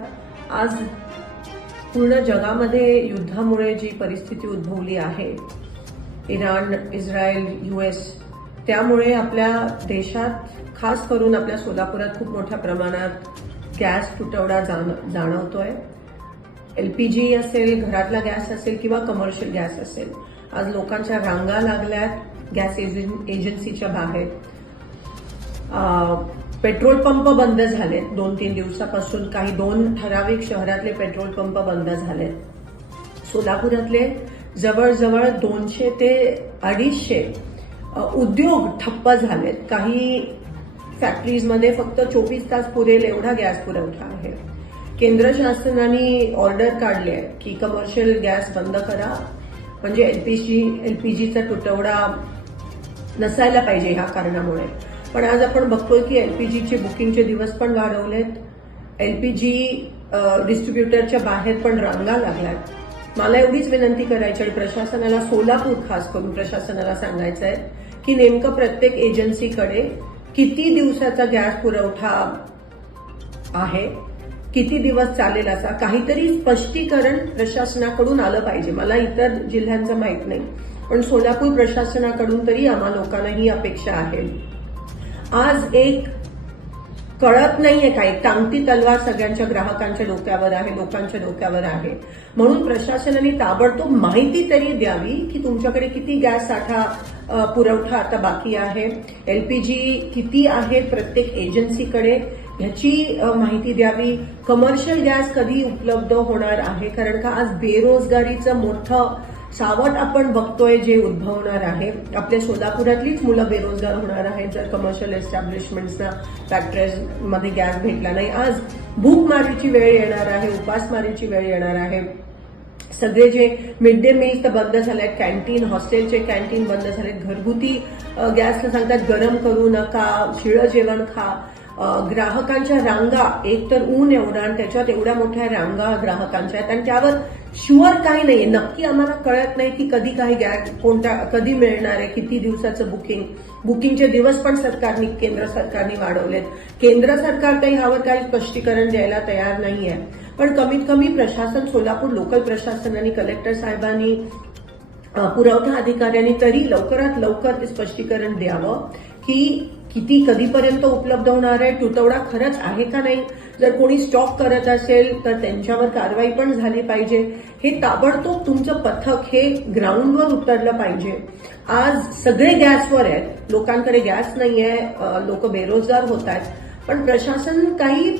आज पूर्ण जगामध्ये युद्धामुळे जी परिस्थिती उद्भवली आहे, इराण, इस्रायल, US, त्यामुळे आपल्या देशात खास करून आपल्या सोलापुरात खूप मोठ्या प्रमाणात गॅस तुटवडा जाणवतोय. LPG असेल, घरातला गॅस असेल किंवा कमर्शियल गॅस असेल. आज लोकांच्या रांगा लागल्यात गॅस एजन्सीच्या बाहेर. पेट्रोल पंप बंद झालेत 2-3 दिवसापासून. काही 2 ठराविक शहरातले पेट्रोल पंप बंद झालेत. सोलापुरातले जवळजवळ 200 ते 250 उद्योग ठप्प झालेत. काही फॅक्टरीजमध्ये फक्त 24 तास पुरेल एवढा गॅस पुरवठा आहे. केंद्र शासनाने ऑर्डर काढली आहे की कमर्शियल गॅस बंद करा, म्हणजे LPGचा तुटवडा नसायला पाहिजे ह्या कारणामुळे. पण आज आपण बघतोय की LPGचे बुकिंगचे दिवस पण वाढवलेत. LPG डिस्ट्रीब्युटरच्या बाहेर पण रांगा लागल्यात. मला एवढीच विनंती करायची आणि प्रशासनाला, सोलापूर खास करून प्रशासनाला सांगायचं आहे की नेमकं प्रत्येक एजन्सीकडे किती दिवसाचा गॅस पुरवठा आहे, किती दिवस चालेल, असा काहीतरी स्पष्टीकरण प्रशासनाकडून आलं पाहिजे. मला इतर जिल्ह्यांचं माहित नाही, पण सोलापूर प्रशासनाकडून तरी आम्हा लोकांना ही अपेक्षा आहे. आज एक कळत नाहीये काय, टांगती तलवार सगळ्यांच्या ग्राहकांच्या डोक्यावर आहे, लोकांच्या डोक्यावर आहे. म्हणून प्रशासनाने ताबडतोब माहिती तरी द्यावी की तुमच्याकडे किती गॅस साठा पुरवठा आता बाकी आहे, LPG किती आहे प्रत्येक एजन्सीकडे, ह्याची माहिती द्यावी. कमर्शियल गॅस कधी उपलब्ध होणार आहे, कारण का आज बेरोजगारीचं मोठं सावट आपण बघतोय जे उद्भवणार आहे. आपल्या सोलापुरातलीच मुलं बेरोजगार होणार आहेत जर कमर्शियल एस्टॅब्लिशमेंट्सना, फॅक्टरीजमध्ये गॅस भेटला नाही. आज भूकमारीची वेळ येणार आहे, उपासमारीची वेळ येणार आहे. सगळे जे मिड डे मील्स तर बंद झालेत, कॅन्टीन, हॉस्टेलचे कॅन्टीन बंद झालेत. घरगुती गॅसला सांगतात गरम करू नका, शिळं जेवण खा. ग्राहकांच्या रांगा, एक तर ऊन एवढा आणि त्याच्यात एवढ्या मोठ्या रांगा ग्राहकांच्या आहेत आणि त्यावर शुअर काही नाहीये. नक्की आम्हाला कळत नाही की कधी काही गॅस कधी मिळणार आहे, किती दिवसाचं बुकिंगचे दिवस पण केंद्र सरकारने वाढवलेत. केंद्र सरकार काही ह्यावर काही स्पष्टीकरण द्यायला तयार नाहीये. पण कमीत कमी प्रशासन, सोलापूर लोकल प्रशासनाने, कलेक्टर साहेबांनी, पुरवठा अधिकाऱ्यांनी तरी लवकरात लवकर ते स्पष्टीकरण द्यावं की किती कधीपर्यंत उपलब्ध होणार आहे, तुटवडा खरंच आहे का नाही. जर कोणी स्टॉक करत असेल तर त्यांच्यावर कारवाई पण झाली पाहिजे. हे ताबडतोब तुमचं पथक हे ग्राउंडवर उतरलं पाहिजे. आज सगळे गॅसवर आहेत, लोकांकडे गॅस नाहीये, लोक बेरोजगार होत आहेत, पण प्रशासन काही